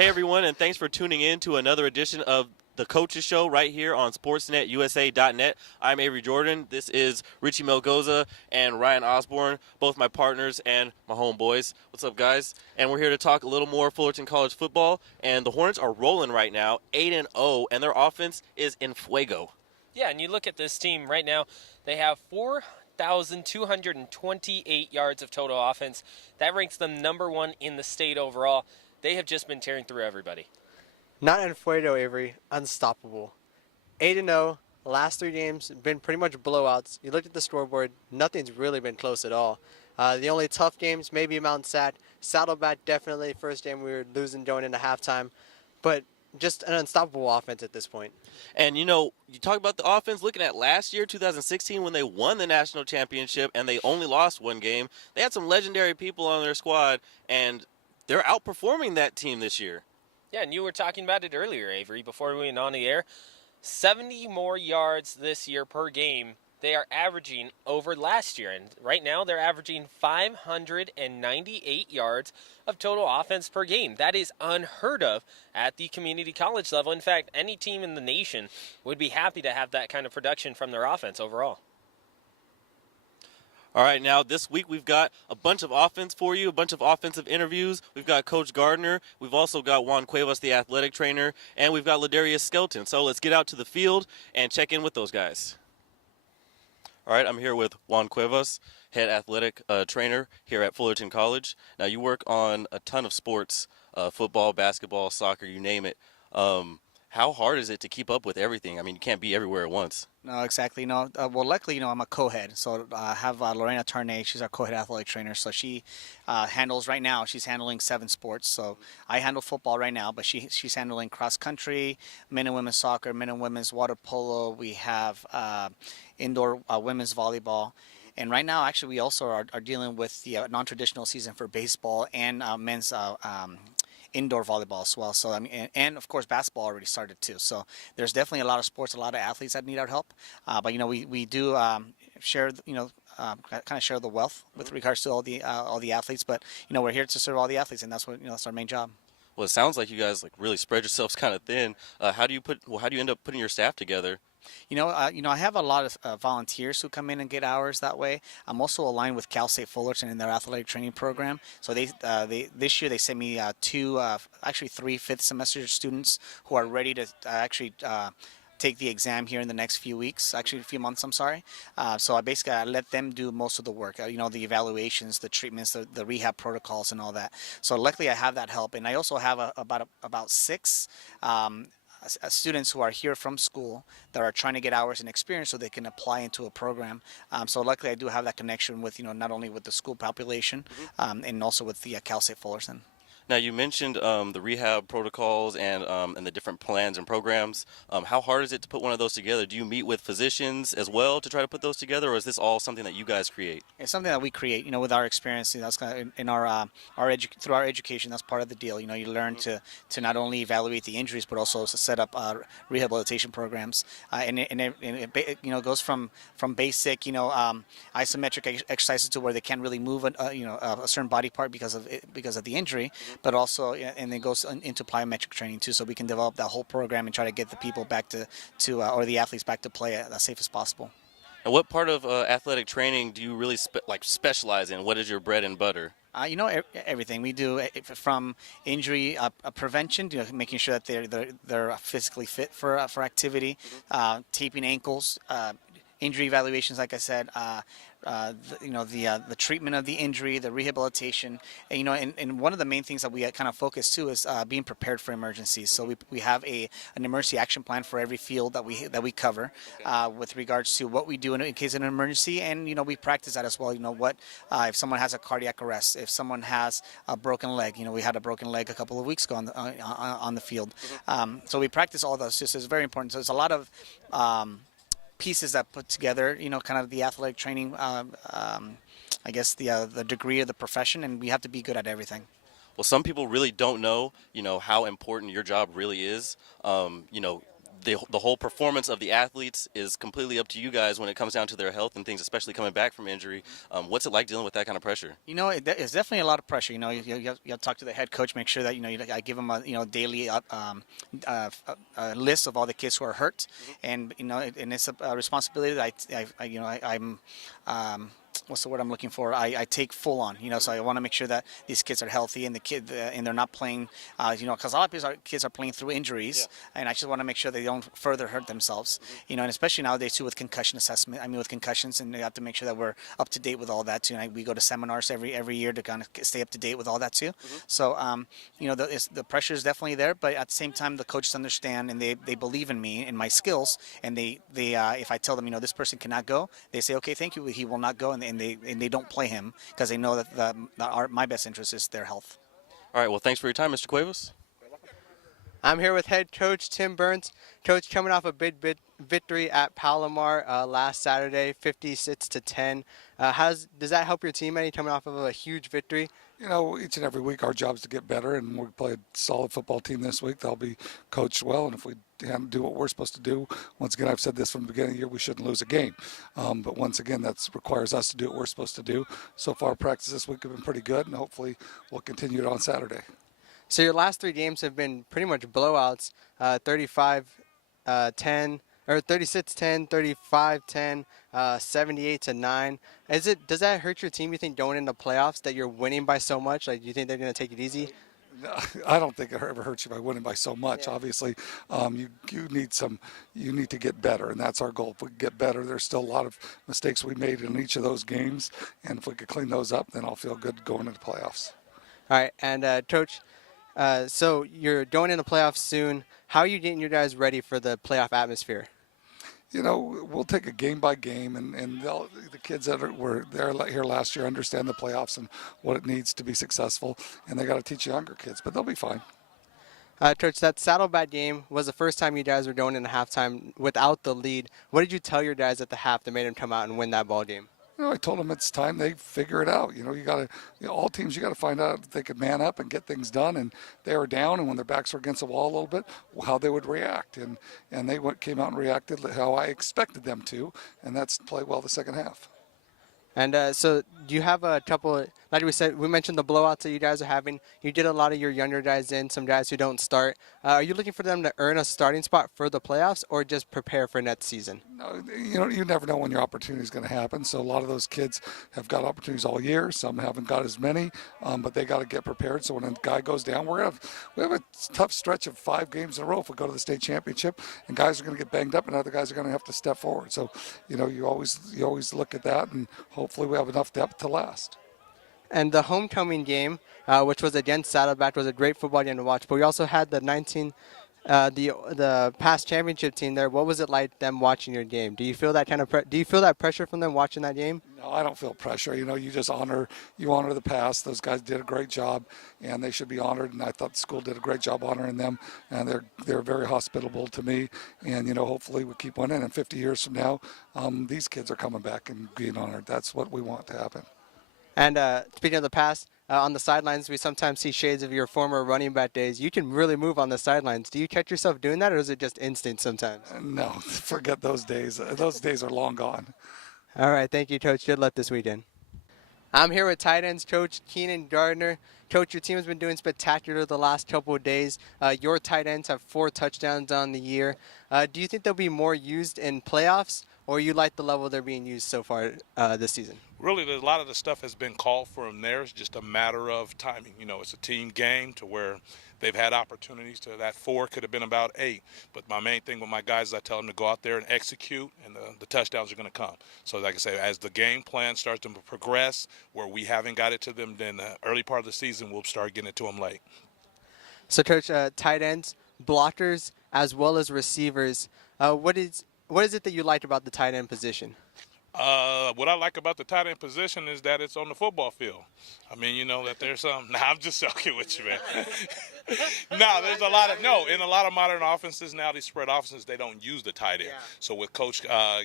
Hey everyone, and thanks for tuning in to another edition of the Coaches Show right here on SportsNetUSA.net. I'm Avery Jordan. This is Richie Melgoza and Ryan Osborne, both my partners and my homeboys. What's up, guys? And we're here to talk a little more Fullerton College football. And the Hornets are rolling right now, 8-0, and their offense is in fuego. Yeah, and you look at this team right now, they have 4,228 yards of total offense. That ranks them number one in the state overall. They have just been tearing through everybody. Not en fuego, Avery. Unstoppable. 8-0. Last three games been pretty much blowouts. You looked at the scoreboard. Nothing's really been close at all. The only tough games, maybe Mount Sat. Saddleback, definitely. First game we were losing going into halftime. But just an unstoppable offense at this point. And you talk about the offense, looking at last year, 2016, when they won the national championship and they only lost one game. They had some legendary people on their squad, and they're outperforming that team this year. Yeah, and you were talking about it earlier, Avery, before we went on the air. 70 more yards this year per game they are averaging over last year. And right now they're averaging 598 yards of total offense per game. That is unheard of at the community college level. In fact, any team in the nation would be happy to have that kind of production from their offense overall. All right, now this week we've got a bunch of offense for you, a bunch of offensive interviews. We've got Coach Gardner. We've also got Juan Cuevas, the athletic trainer, and we've got Ladarius Skelton. So let's get out to the field and check in with those guys. All right, I'm here with Juan Cuevas, head athletic trainer here at Fullerton College. Now, you work on a ton of sports, football, basketball, soccer, you name it. How hard is it to keep up with everything? I mean, you can't be everywhere at once. No, exactly. No, well, luckily, I'm a co-head. So I have Lorena Tarnay. She's our co-head athletic trainer. So she handles right now. She's handling 7 sports. So I handle football right now, but she's handling cross country, men and women's soccer, men and women's water polo. We have indoor women's volleyball. And right now, actually, we also are dealing with the non-traditional season for baseball and men's indoor volleyball as well. So I mean, and of course basketball already started too. So there's definitely a lot of sports, a lot of athletes that need our help. But we do share kind of share the wealth with regards to all the athletes. But we're here to serve all the athletes, and that's what that's our main job. Well, it sounds like you guys really spread yourselves kind of thin. How do you end up putting your staff together? I have a lot of volunteers who come in and get hours that way. I'm also aligned with Cal State Fullerton in their athletic training program. So they this year they sent me actually 3 fifth semester students who are ready to actually take the exam here in the next few weeks, actually a few months, I'm sorry. So I let them do most of the work, the evaluations, the treatments, the rehab protocols and all that. So luckily I have that help. And I also have about 6 students who are here from school that are trying to get hours and experience so they can apply into a program. So luckily I do have that connection with, not only with the school population, and also with the Cal State Fullerton. Now, you mentioned the rehab protocols and the different plans and programs. How hard is it to put one of those together? Do you meet with physicians as well to try to put those together, or is this all something that you guys create? It's something that we create, with our experience. That's kind of in our through our education. That's part of the deal. You learn to not only evaluate the injuries, but also to set up rehabilitation programs. And it goes from basic isometric exercises to where they can't really move a certain body part because of the injury. But also, and it goes into plyometric training too, so we can develop that whole program and try to get the people back to or the athletes back to play as safe as possible. And what part of athletic training do you really specialize in? What is your bread and butter? Everything we do, from injury prevention, making sure that they're physically fit for activity, taping ankles, injury evaluations, like I said. The treatment of the injury, the rehabilitation, and one of the main things that we kind of focus too is being prepared for emergencies. So we have an emergency action plan for every field that we cover, with regards to what we do in case of an emergency, and we practice that as well. What if someone has a cardiac arrest, if someone has a broken leg. We had a broken leg a couple of weeks ago on the field. So we practice all those. Just it's very important. So there's a lot of pieces that put together, kind of the athletic training, I guess the degree of the profession, and we have to be good at everything. Well, some people really don't know, how important your job really is. the whole performance of the athletes is completely up to you guys when it comes down to their health and things, especially coming back from injury. What's it like dealing with that kind of pressure? It's definitely a lot of pressure. You have to talk to the head coach, make sure that I give him a daily list of all the kids who are hurt, and and it's a responsibility that I'm what's the word I'm looking for? I take full on, so I want to make sure that these kids are healthy and and they're not playing, because a lot of kids are playing through injuries, and I just want to make sure they don't further hurt themselves, and especially nowadays too with concussion assessment. With concussions, and we have to make sure that we're up to date with all that too. And we go to seminars every year to kind of stay up to date with all that too. So, the pressure is definitely there, but at the same time, the coaches understand and they believe in me and my skills, and they if I tell them, this person cannot go, they say, okay, thank you, he will not go, and they don't play him because they know that my best interest is their health. All right, well, thanks for your time, Mr. Cuevas. I'm here with head coach Tim Burns. Coach, coming off a big victory at Palomar last Saturday, 56-10. Does that help your team any, coming off of a huge victory? Each and every week our job is to get better, and we play a solid football team this week. They'll be coached well, and if we do what we're supposed to do, once again, I've said this from the beginning of the year, we shouldn't lose a game. But once again, that requires us to do what we're supposed to do. So far, practice this week have been pretty good, and hopefully we'll continue it on Saturday. So your last three games have been pretty much blowouts, 35-10, or 36-10, 35-10, 78-9. Does that hurt your team, you think, going into playoffs, that you're winning by so much? Like, do you think they're going to take it easy? No, I don't think it ever hurts you by winning by so much. Yeah. Obviously, you need to get better, and that's our goal. If we get better, there's still a lot of mistakes we made in each of those games, and if we could clean those up, then I'll feel good going into playoffs. All right, and Coach, so you're going into playoffs soon. How are you getting your guys ready for the playoff atmosphere? We'll take it game by game, and the kids that were there here last year understand the playoffs and what it needs to be successful, and they got to teach younger kids, but they'll be fine. Coach, that Saddleback game was the first time you guys were going into halftime without the lead. What did you tell your guys at the half that made them come out and win that ball game? I told them it's time they figure it out. All teams, you got to find out if they could man up and get things done. And they were down, and when their backs were against the wall a little bit, how they would react. And they came out and reacted how I expected them to, and that's play well the second half. And so do you have a couple, like we mentioned the blowouts that you guys are having. You get a lot of your younger guys in, some guys who don't start. Are you looking for them to earn a starting spot for the playoffs or just prepare for next season? No, you never know when your opportunity is going to happen. So a lot of those kids have got opportunities all year. Some haven't got as many, but they got to get prepared. So when a guy goes down, we have a tough stretch of 5 games in a row if we go to the state championship, and guys are going to get banged up, and other guys are going to have to step forward. So you always look at that, and hopefully we have enough depth to last. And the homecoming game, which was against Saddleback, was a great football game to watch. But we also had the the past championship team there. What was it like them watching your game? Do you feel that do you feel that pressure from them watching that game? No, I don't feel pressure. You just honor the past. Those guys did a great job, and they should be honored. And I thought the school did a great job honoring them, and they're very hospitable to me. And hopefully we keep winning. And 50 years from now, these kids are coming back and being honored. That's what we want to happen. And speaking of the past, on the sidelines, we sometimes see shades of your former running back days. You can really move on the sidelines. Do you catch yourself doing that, or is it just instinct sometimes? No, forget those days. Those days are long gone. All right, thank you, Coach. Good luck this weekend. I'm here with tight ends coach Keenan Gardner. Coach, your team has been doing spectacular the last couple of days. Your tight ends have 4 touchdowns on the year. Do you think they'll be more used in playoffs, or you like the level they're being used so far this season? Really, a lot of the stuff has been called from there. It's just a matter of timing. It's a team game to where they've had opportunities to that 4 could have been about 8. But my main thing with my guys is I tell them to go out there and execute, and the touchdowns are going to come. So like I say, as the game plan starts to progress, where we haven't got it to them, then the early part of the season, we'll start getting it to them late. So, Coach, tight ends, blockers, as well as receivers, what is it that you like about the tight end position? What I like about the tight end position is that it's on the football field. That there's some. Nah, I'm just joking with you, man. No, there's a lot of in a lot of modern offenses now, these spread offenses, they don't use the tight end. Yeah. So with Coach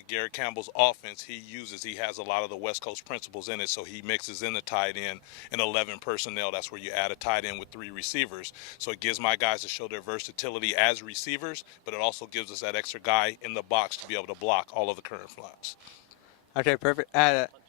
Garrett Campbell's offense, he has a lot of the West Coast principles in it. So he mixes in the tight end and 11 personnel. That's where you add a tight end with 3 receivers. So it gives my guys to show their versatility as receivers, but it also gives us that extra guy in the box to be able to block all of the current flaps. Okay, perfect.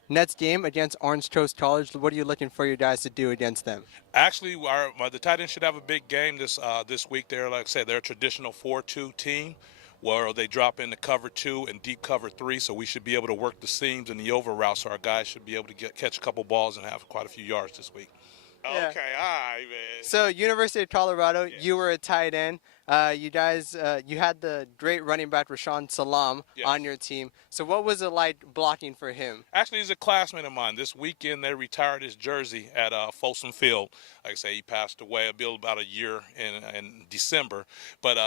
Next game against Orange Coast College, what are you looking for your guys to do against them? Actually, the tight end should have a big game this week. They're, like I said, they're a traditional 4-2 team where they drop into cover 2 and deep cover 3, so we should be able to work the seams and the over route, so our guys should be able to catch a couple balls and have quite a few yards this week. Yeah. Okay, all right, man. So, University of Colorado, you were a tight end. You guys, you had the great running back Rashawn Salam Yes. on your team. So, what was it like blocking for him? Actually, he's a classmate of mine. This weekend, they retired his jersey at Folsom Field. Like I say, he passed away about a year in December. But,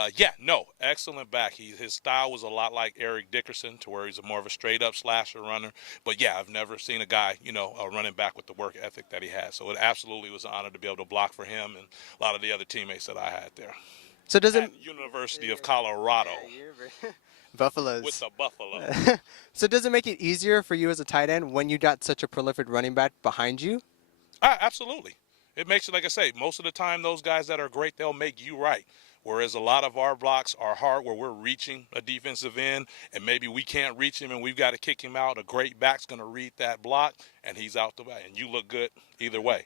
excellent back. His style was a lot like Eric Dickerson, to where he's more of a straight-up slasher runner. But, yeah, I've never seen a guy, a running back with the work ethic that he has. So it absolutely was an honor to be able to block for him and a lot of the other teammates that I had there. So, does it. At University of Colorado Buffaloes. with the Buffalo. So, does it make it easier for you as a tight end when you got such a prolific running back behind you? Absolutely. It makes it, like I say, most of the time those guys that are great, they'll make you right. Whereas a lot of our blocks are hard where we're reaching a defensive end and maybe we can't reach him and we've got to kick him out. A great back's going to read that block and he's out the way. And you look good either way.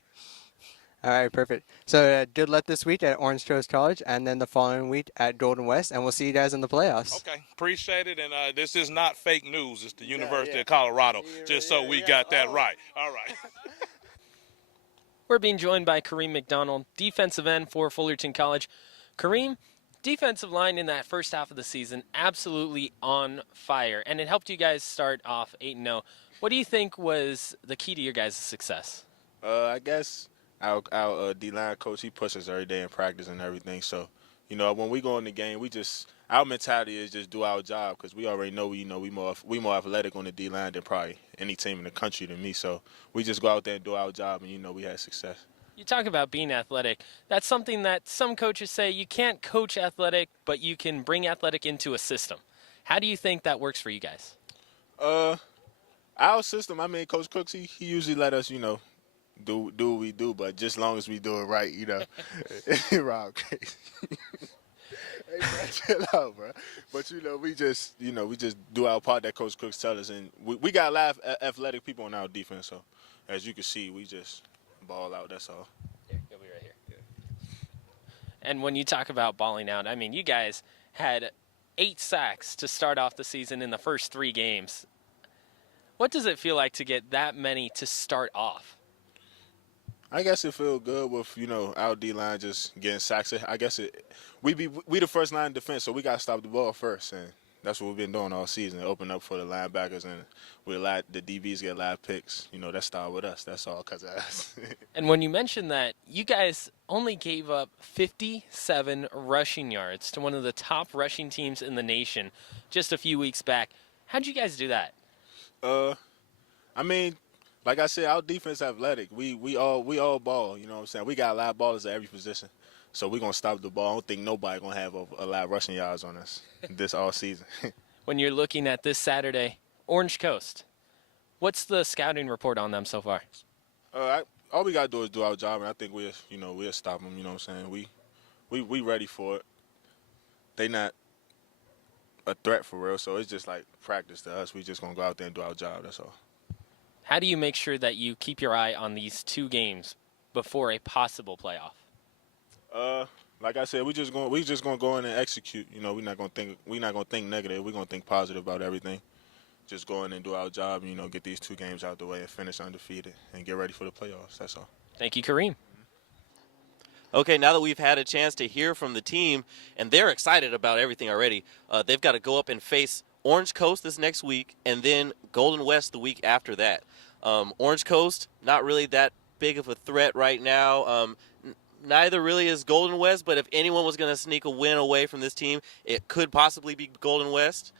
All right, perfect. So, good luck this week at Orange Coast College and then the following week at Golden West, and we'll see you guys in the playoffs. Okay, appreciate it. And this is not fake news. It's the University of Colorado, just so we got that right. All right. We're being joined by Kareem McDonald, defensive end for Fullerton College. Kareem, defensive line in that first half of the season, absolutely on fire, and it helped you guys start off 8-0. What do you think was the key to your guys' success? I guess our D-line coach, he pushes every day in practice and everything. So, when we go in the game, our mentality is just do our job because we already know, we more athletic on the D-line than probably any team in the country than me. So we just go out there and do our job, and we had success. You talk about being athletic. That's something that some coaches say you can't coach athletic, but you can bring athletic into a system. How do you think that works for you guys? Our system, Coach Cooks, he usually let us, do what we do, but just as long as we do it right, Rob, crazy. Hey, bro, chill out, bro. But we just do our part that Coach Cooks tell us, and we got a lot of athletic people on our defense. So, as you can see, we just ball out. That's all. Here, you'll be right here. Yeah. And when you talk about balling out, you guys had 8 sacks to start off the season in the first 3 games. What does it feel like to get that many to start off? I guess it feels good with, our D-line just getting sacks. I guess we the first line of defense, so we got to stop the ball first, and that's what we've been doing all season, open up for the linebackers, and the DBs get live picks. That start with us. That's all because of us. And when you mentioned that, you guys only gave up 57 rushing yards to one of the top rushing teams in the nation just a few weeks back. How'd you guys do that? Like I said, our defense athletic. We all ball. You know what I'm saying? We got a lot of ballers at every position, so we're gonna stop the ball. I don't think nobody gonna have a lot of rushing yards on us this all season. When you're looking at this Saturday, Orange Coast, what's the scouting report on them so far? All we gotta do is do our job, and I think we'll stop them. You know what I'm saying? We ready for it. They not a threat for real, so it's just like practice to us. We just gonna go out there and do our job. That's all. How do you make sure that you keep your eye on these 2 games before a possible playoff? Like I said, we just gonna go in and execute. We're not gonna think negative. We're gonna think positive about everything. Just go in and do our job. Get these 2 games out the way and finish undefeated and get ready for the playoffs. That's all. Thank you, Kareem. Okay, now that we've had a chance to hear from the team, and they're excited about everything already, they've got to go up and face Orange Coast this next week, and then Golden West the week after that. Orange Coast, not really that big of a threat right now. Neither really is Golden West, but if anyone was going to sneak a win away from this team, it could possibly be Golden West.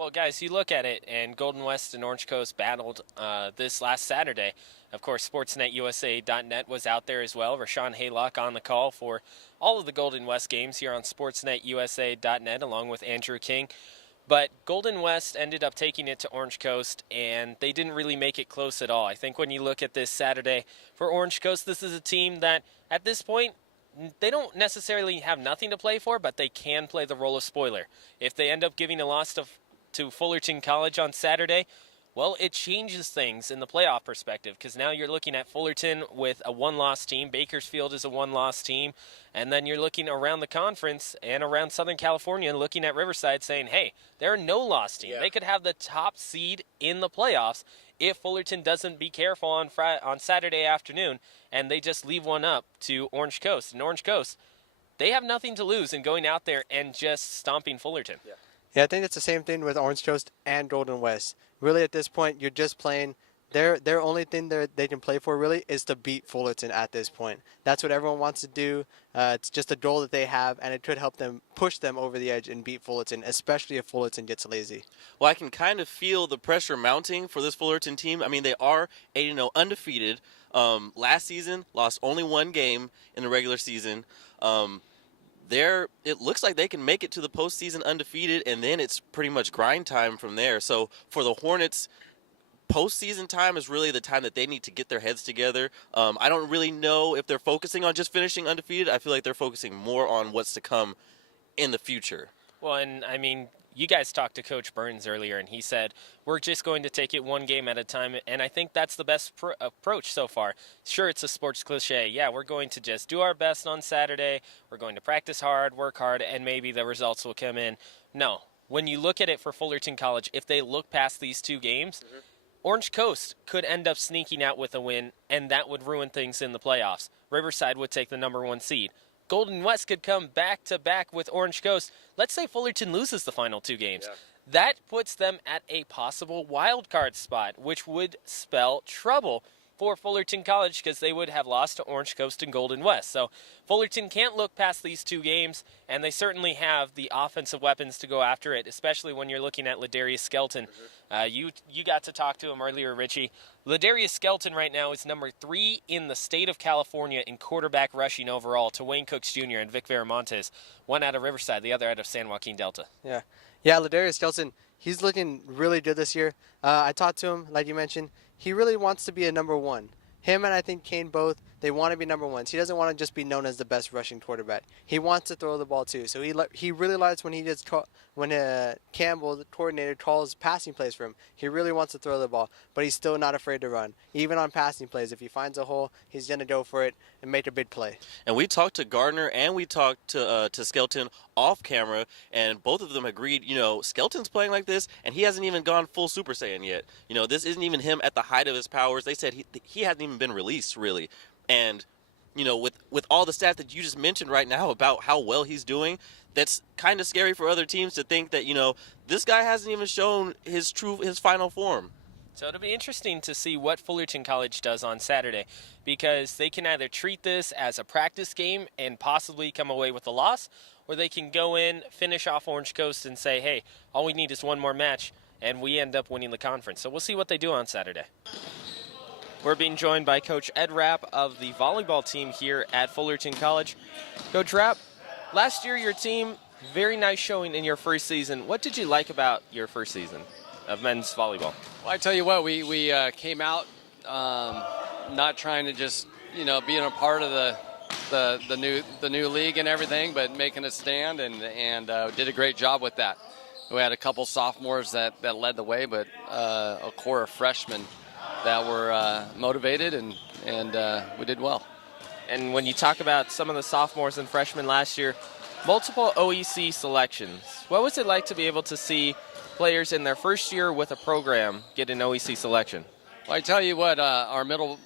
Well, guys, you look at it, and Golden West and Orange Coast battled this last Saturday. Of course, SportsNetUSA.net was out there as well. Rashawn Haylock on the call for all of the Golden West games here on SportsNetUSA.net, along with Andrew King. But Golden West ended up taking it to Orange Coast, and they didn't really make it close at all. I think when you look at this Saturday for Orange Coast, this is a team that, at this point, they don't necessarily have nothing to play for, but they can play the role of spoiler. If they end up giving a loss to Fullerton College on Saturday, well, it changes things in the playoff perspective, because now you're looking at Fullerton with a one-loss team, Bakersfield is a one-loss team, and then you're looking around the conference and around Southern California and looking at Riverside saying, hey, they're a no-loss team. Yeah. They could have the top seed in the playoffs if Fullerton doesn't be careful on Saturday afternoon and they just leave one up to Orange Coast. And Orange Coast, they have nothing to lose in going out there and just stomping Fullerton. Yeah, I think it's the same thing with Orange Coast and Golden West. Really, at this point, you're just playing. Their only thing they can play for really is to beat Fullerton at this point. That's what everyone wants to do. It's just a goal that they have, and it could help them push them over the edge and beat Fullerton, especially if Fullerton gets lazy. Well, I can kind of feel the pressure mounting for this Fullerton team. I mean, they are 8-0 undefeated. Last season, lost only one game in the regular season. It looks like they can make it to the postseason undefeated, and then it's pretty much grind time from there. So for the Hornets, postseason time is really the time that they need to get their heads together. I don't really know if they're focusing on just finishing undefeated. I feel like they're focusing more on what's to come in the future. Well, and I mean, you guys talked to Coach Burns earlier, and he said, we're just going to take it one game at a time, and I think that's the best approach so far. Sure, it's a sports cliche. Yeah, we're going to just do our best on Saturday. We're going to practice hard, work hard, and maybe the results will come in. No. When you look at it for Fullerton College, if they look past these two games, Orange Coast could end up sneaking out with a win, and that would ruin things in the playoffs. Riverside would take the #1 seed. Golden West could come back-to-back with Orange Coast. Let's say Fullerton loses the final two games. Yeah. That puts them at a possible wild card spot, which would spell trouble for Fullerton College because they would have lost to Orange Coast and Golden West. So Fullerton can't look past these two games, and they certainly have the offensive weapons to go after it, especially when you're looking at Ladarius Skelton. You got to talk to him earlier, Richie. Ladarius Skelton right now is #3 in the state of California in quarterback rushing overall to Wayne Cooks Jr. and Vic Viramontes, one out of Riverside, the other out of San Joaquin Delta. Yeah, Ladarius Skelton, he's looking really good this year. I talked to him, like you mentioned. He really wants to be a #1. Him and I think Kane both, they want to be #1s. He doesn't want to just be known as the best rushing quarterback. He wants to throw the ball too. So he really likes when Campbell, the coordinator, calls passing plays for him. He really wants to throw the ball, but he's still not afraid to run. Even on passing plays, if he finds a hole, he's going to go for it and make a big play. And we talked to Gardner and we talked to Skelton off camera, and both of them agreed, Skelton's playing like this, and he hasn't even gone full Super Saiyan yet. This isn't even him at the height of his powers. They said he hasn't even been released, really. And, with all the stats that you just mentioned right now about how well he's doing, that's kind of scary for other teams to think that, this guy hasn't even shown his final form. So it'll be interesting to see what Fullerton College does on Saturday, because they can either treat this as a practice game and possibly come away with a loss, or they can go in, finish off Orange Coast, and say, hey, all we need is one more match, and we end up winning the conference. So we'll see what they do on Saturday. We're being joined by Coach Ed Rapp of the volleyball team here at Fullerton College. Coach Rapp, last year your team, very nice showing in your first season. What did you like about your first season of men's volleyball? Well, I tell you what, we came out not trying to just being a part of the new league and everything, but making a stand and did a great job with that. We had a couple sophomores that led the way, but a core of freshmen that were motivated and we did well. And when you talk about some of the sophomores and freshmen last year, multiple OEC selections. What was it like to be able to see players in their first year with a program get an OEC selection? Well, I tell you what, our middle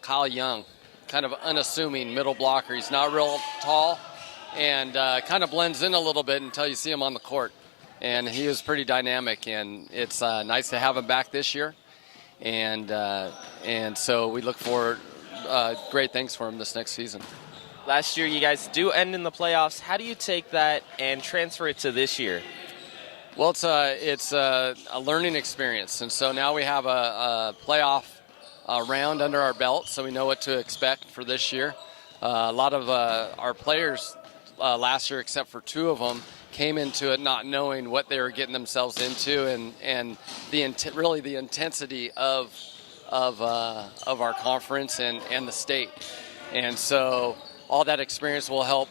Kyle Young, kind of unassuming middle blocker. He's not real tall and kind of blends in a little bit until you see him on the court. And he was pretty dynamic, and it's nice to have him back this year. And so we look for great things for him this next season. Last year you guys do end in the playoffs. How do you take that and transfer it to this year? Well, it's a learning experience, and so now we have a playoff round under our belt, so we know what to expect for this year. A lot of our players last year, except for 2 of them, came into it not knowing what they were getting themselves into, and really the intensity of our conference and the state. And so all that experience will help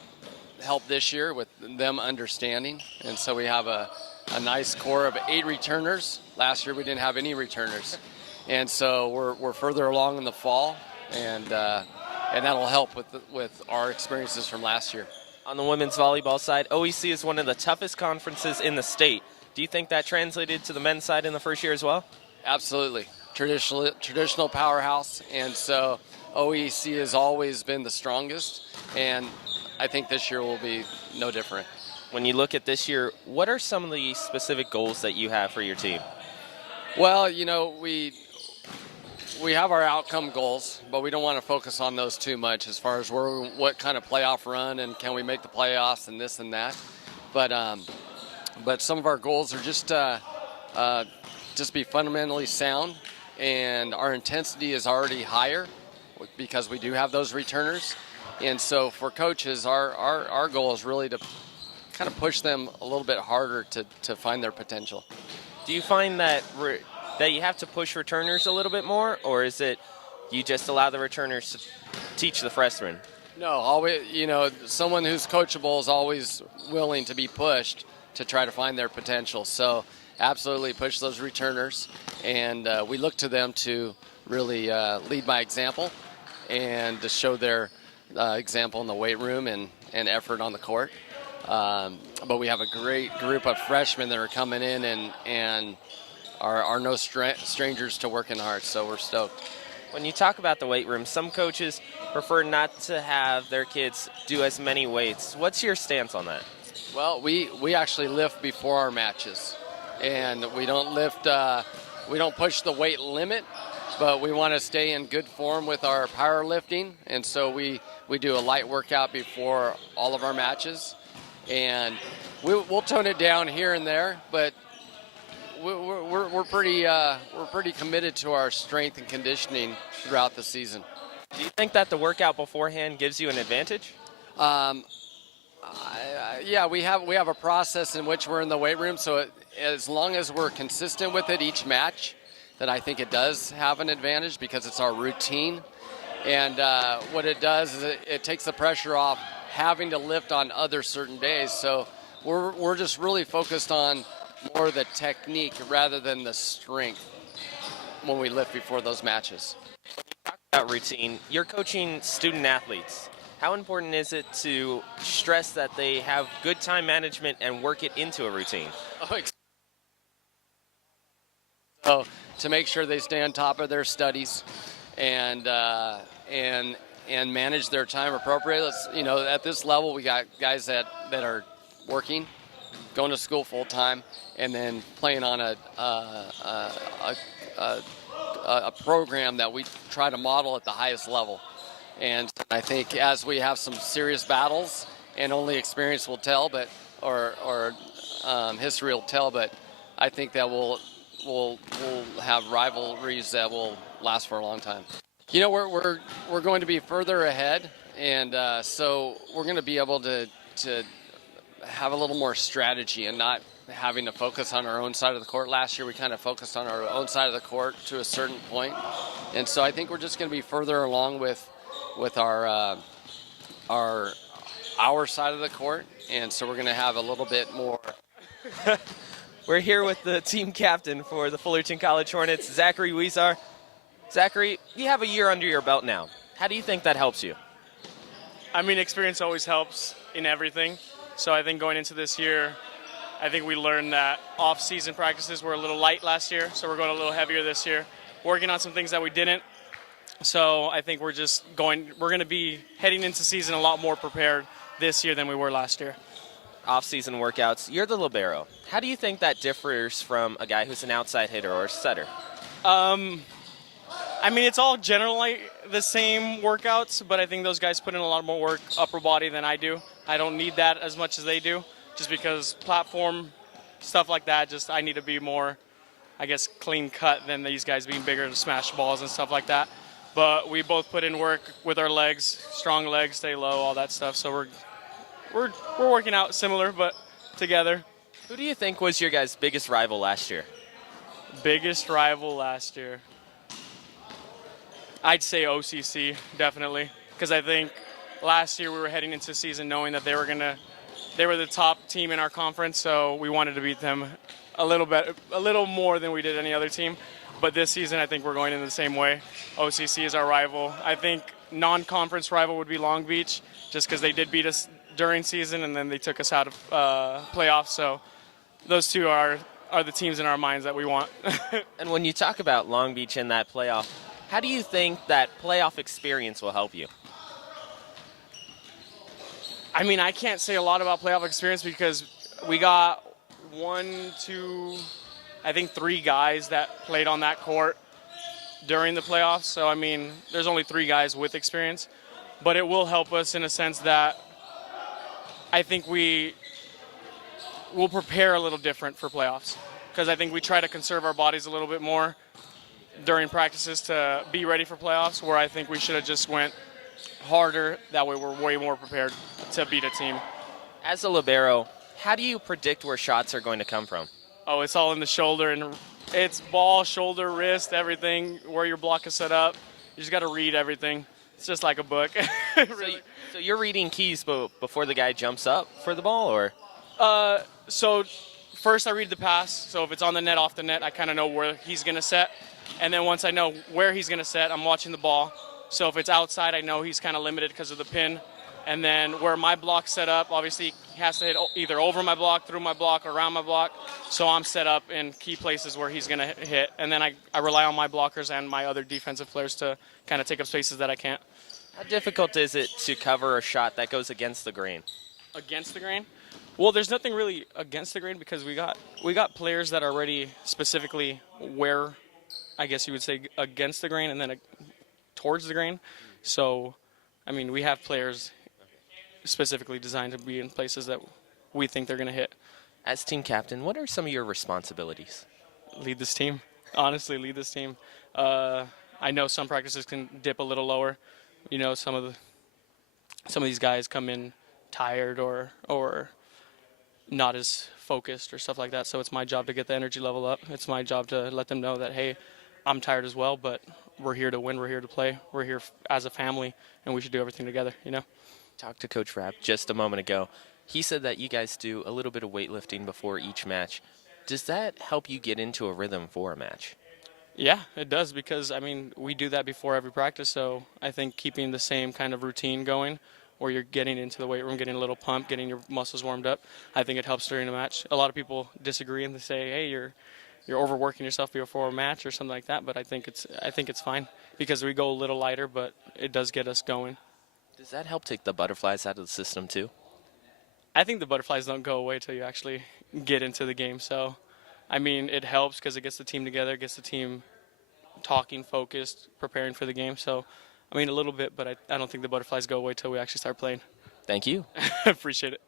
this year with them understanding. And so we have a nice core of 8 returners. Last year we didn't have any returners. And so we're further along in the fall, and that'll help with our experiences from last year. On the women's volleyball side, OEC is one of the toughest conferences in the state. Do you think that translated to the men's side in the first year as well? Absolutely. Traditional powerhouse, and so OEC has always been the strongest, and I think this year will be no different. When you look at this year, what are some of the specific goals that you have for your team? Well, we have our outcome goals, but we don't want to focus on those too much as far as what kind of playoff run and can we make the playoffs and this and that. But some of our goals are just be fundamentally sound, and our intensity is already higher because we do have those returners. And so for coaches, our goal is really to kind of push them a little bit harder to find their potential. Do you find that you have to push returners a little bit more, or is it you just allow the returners to teach the freshmen? No, always, someone who's coachable is always willing to be pushed to try to find their potential. So absolutely push those returners, and we look to them to really lead by example and to show their example in the weight room and effort on the court. But we have a great group of freshmen that are coming in and are no strangers to working hard, so we're stoked. When you talk about the weight room, some coaches prefer not to have their kids do as many weights. What's your stance on that? Well, we actually lift before our matches, and we don't push the weight limit, but we want to stay in good form with our powerlifting, and so we do a light workout before all of our matches, and we'll tone it down here and there, but we're pretty committed to our strength and conditioning throughout the season. Do you think that the workout beforehand gives you an advantage? Yeah, we have a process in which we're in the weight room, so as long as we're consistent with it each match, then I think it does have an advantage because it's our routine. And what it does is it takes the pressure off having to lift on other certain days. So we're just really focused on more the technique rather than the strength when we lift before those matches. About routine, you're coaching student athletes. How important is it to stress that they have good time management and work it into a routine? So to make sure they stay on top of their studies and manage their time appropriately. At this level, we got guys that are working, going to school full time, and then playing on a program that we try to model at the highest level. And I think as we have some serious battles, and only experience will tell, or history will tell, but I think that we'll have rivalries that will last for a long time. We're going to be further ahead, and so we're going to be able to have a little more strategy and not having to focus on our own side of the court. Last year we kind of focused on our own side of the court to a certain point, and so I think we're just going to be further along with our side of the court, and so we're going to have a little bit more. We're here with the team captain for the Fullerton College Hornets, Zachary Weezar. Zachary, you have a year under your belt now. How do you think that helps you? I mean, experience always helps in everything. So I think going into this year, I think we learned that off-season practices were a little light last year, so we're going a little heavier this year. Working on some things that we didn't. So I think we're going to be heading into season a lot more prepared this year than we were last year. Off-season workouts, you're the libero. How do you think that differs from a guy who's an outside hitter or a setter? I mean, it's all generally the same workouts, but I think those guys put in a lot more work upper body than I do. I don't need that as much as they do, just because platform stuff like that. Just I need to be more, I guess, clean cut than these guys being bigger to smash balls and stuff like that. But we both put in work with our legs, strong legs, stay low, all that stuff. So we're working out similar, but together. Who do you think was your guys' biggest rival last year? Biggest rival last year, I'd say OCC, definitely. Because I think last year we were heading into the season knowing that they were the top team in our conference, so we wanted to beat them a little more than we did any other team. But this season, I think we're going in the same way. OCC is our rival. I think non-conference rival would be Long Beach, just because they did beat us during season and then they took us out of playoffs. So those two are the teams in our minds that we want. And when you talk about Long Beach in that playoff, how do you think that playoff experience will help you? I mean, I can't say a lot about playoff experience because we got 3 guys that played on that court during the playoffs. So, I mean, there's only 3 guys with experience. But it will help us in a sense that I think we will prepare a little different for playoffs. Because I think we try to conserve our bodies a little bit more during practices to be ready for playoffs, where I think we should have just went harder. That way we're way more prepared to beat a team. As a libero, how do you predict where shots are going to come from? Oh, it's all in the shoulder, and it's ball, shoulder, wrist, everything, where your block is set up. You just got to read everything. It's just like a book. Really. So you're reading keys before the guy jumps up for the ball, or? So first I read the pass. So if it's on the net, off the net, I kind of know where he's going to set. And then once I know where he's going to set, I'm watching the ball. So if it's outside, I know he's kind of limited because of the pin. And then where my block's set up, obviously he has to hit either over my block, through my block, or around my block. So I'm set up in key places where he's going to hit. And then I rely on my blockers and my other defensive players to kind of take up spaces that I can't. How difficult is it to cover a shot that goes against the grain? Against the grain? Well, there's nothing really against the grain because we got players that are already specifically where, I guess you would say, against the grain and then towards the grain. So, I mean, we have players specifically designed to be in places that we think they're going to hit. As team captain, what are some of your responsibilities? Lead this team. Honestly, lead this team. I know some practices can dip a little lower. You know, some of these guys come in tired or not as focused or stuff like that. So it's my job to get the energy level up. It's my job to let them know that, hey, I'm tired as well, but we're here to win. We're here to play. We're here as a family, and we should do everything together, you know? Talked to Coach Rapp just a moment ago. He said that you guys do a little bit of weightlifting before each match. Does that help you get into a rhythm for a match? Yeah, it does because, I mean, we do that before every practice. So I think keeping the same kind of routine going where you're getting into the weight room, getting a little pump, getting your muscles warmed up, I think it helps during a match. A lot of people disagree and they say, hey, you're overworking yourself before a match or something like that. But I think it's fine because we go a little lighter, but it does get us going. Does that help take the butterflies out of the system too? I think the butterflies don't go away till you actually get into the game. So, I mean, it helps because it gets the team together, gets the team talking, focused, preparing for the game. So, I mean, a little bit, but I don't think the butterflies go away till we actually start playing. Thank you. Appreciate it.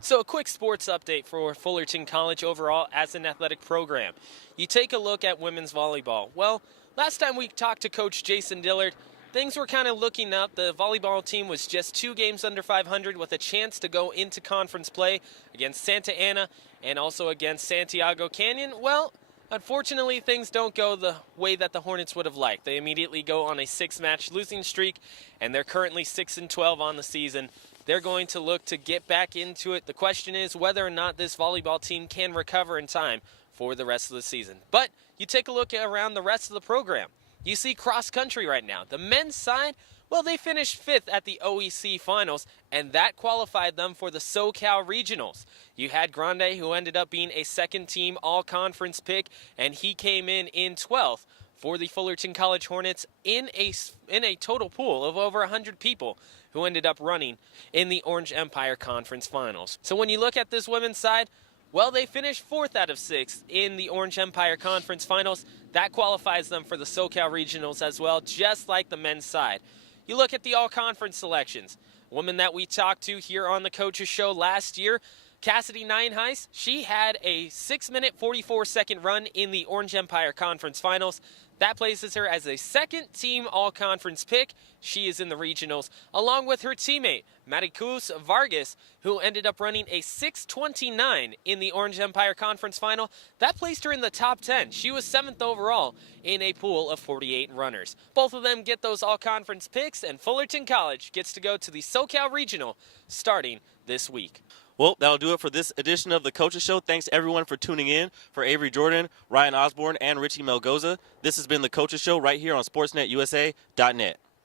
So a quick sports update for Fullerton College overall as an athletic program. You take a look at women's volleyball. Well, last time we talked to Coach Jason Dillard, things were kind of looking up. The volleyball team was just 2 games under 500 with a chance to go into conference play against Santa Ana and also against Santiago Canyon. Well, unfortunately, things don't go the way that the Hornets would have liked. They immediately go on a 6-match losing streak, and they're currently 6-12 on the season. They're going to look to get back into it. The question is whether or not this volleyball team can recover in time for the rest of the season. But you take a look around the rest of the program. You see cross country right now. The men's side, well, they finished 5th at the OEC finals, and that qualified them for the SoCal Regionals. You had Grande, who ended up being a second-team all-conference pick, and he came in 12th for the Fullerton College Hornets in a total pool of over 100 people who ended up running in the Orange Empire Conference Finals. So when you look at this women's side, well, they finished 4th out of 6 in the Orange Empire Conference Finals. That qualifies them for the SoCal Regionals as well, just like the men's side. You look at the all-conference selections. Woman that we talked to here on the Coach's Show last year, Cassidy Nineheist, she had a 6-minute 44-second run in the Orange Empire Conference Finals. That places her as a second-team all-conference pick. She is in the regionals, along with her teammate, Maricruz Vargas, who ended up running a 6:29 in the Orange Empire Conference Final. That placed her in the top 10. She was 7th overall in a pool of 48 runners. Both of them get those all-conference picks, and Fullerton College gets to go to the SoCal Regional starting this week. Well, that'll do it for this edition of the Coaches Show. Thanks, everyone, for tuning in. For Avery Jordan, Ryan Osborne, and Richie Melgoza, this has been the Coaches Show right here on SportsNetUSA.net.